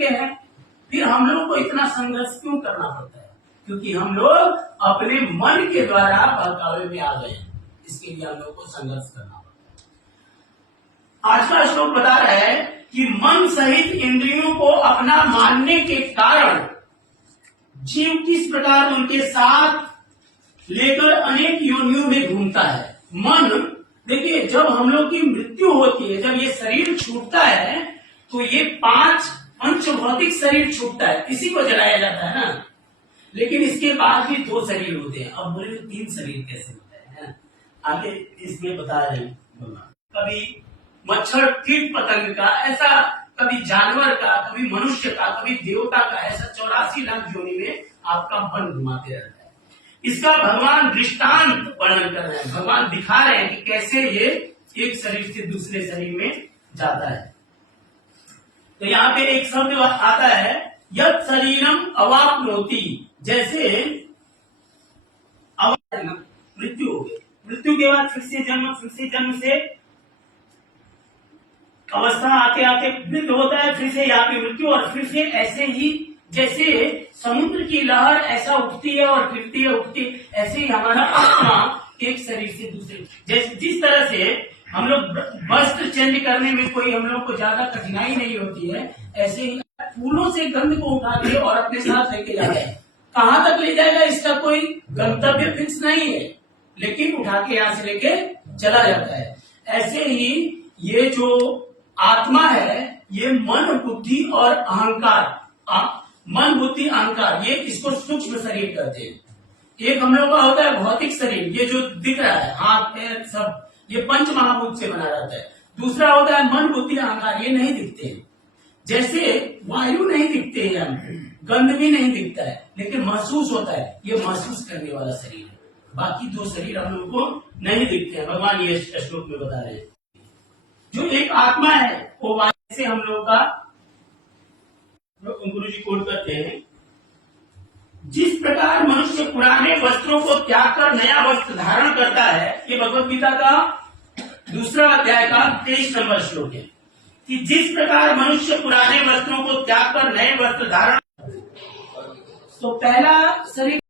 के हैं, फिर हम लोग को इतना संघर्ष क्यों करना पड़ता है? क्योंकि हम लोग अपने मन के द्वारा बहकावे में आ गए हैं, इसके लिए हम लोग को संघर्ष करना पड़ता है। आज का श्लोक बता रहा है कि मन सहित इंद्रियों को अपना मानने के कारण जीव किस प्रकार उनके साथ लेकर अनेक योनियों में घूमता है। मन, देखिए, जब हम लोग की मृत्यु होती है, जब ये शरीर छूटता है, तो ये पंच भौतिक शरीर छूटता है, इसी को जलाया जाता है ना। लेकिन इसके बाद भी 2 शरीर होते हैं। अब बोले 3 शरीर कैसे होते हैं? आगे इसमें बता रहे हैं। कभी मच्छर कीट पतंग का ऐसा, कभी जानवर का, कभी मनुष्य का, कभी देवता का, ऐसा 84 लाख योनि में आपका मन घुमाते रहता है। इसका भगवान दृष्टांत वर्णन कर रहे हैं, भगवान दिखा रहे हैं कि कैसे ये एक शरीर से दूसरे शरीर में जाता है। तो यहाँ पे एक शब्द आता है, यत् शरीरम अवाप्नोति, जैसे मृत्यु हो गई, मृत्यु के बाद फिर से जन्म से अवस्था आते आते मृत्यु होता है, फिर से यहाँ पे मृत्यु, और फिर से ऐसे ही जैसे समुद्र की लहर ऐसा उठती है और गिरती है, उठती, ऐसे ही हमारा आत्मा एक शरीर से दूसरे, जैसे जिस तरह से हम लोग वस्त्र चेंज करने में कोई हम लोग को ज्यादा कठिनाई नहीं होती है, ऐसे ही फूलों से गंध को उठा के और अपने साथ लेके जाता है। कहाँ तक ले जाएगा इसका कोई गंतव्य फिक्स नहीं है, लेकिन उठा के यहाँ से लेके चला जाता है। ऐसे ही ये जो आत्मा है, ये मन बुद्धि और अहंकार, मन बुद्धि अहंकार, ये इसको सूक्ष्म शरीर कहते हैं। एक हम लोग का होता है भौतिक शरीर, ये जो दिख रहा है, हाथ पैर सब, ये पंच महाभूत से बना रहता है। दूसरा होता है मन बुद्धि अहंकार, ये नहीं दिखते हैं। जैसे वायु नहीं दिखते हैं, गंध भी नहीं दिखता है, लेकिन महसूस होता है, ये महसूस करने वाला शरीर है। बाकी 2 शरीर हम लोग को नहीं दिखते हैं, भगवान ये श्लोक में बता रहे हैं। जो एक आत्मा है वो वायु से हम लोग का, गुरु जी कोट करते हैं, जिस प्रकार मनुष्य पुराने वस्त्रों को त्याग कर नया वस्त्र धारण करता है, ये भगवत गीता का 2 अध्याय का 23 नंबर श्लोक है, कि जिस प्रकार मनुष्य पुराने वस्त्रों को त्याग कर नए वस्त्र धारण, तो पहला शरीर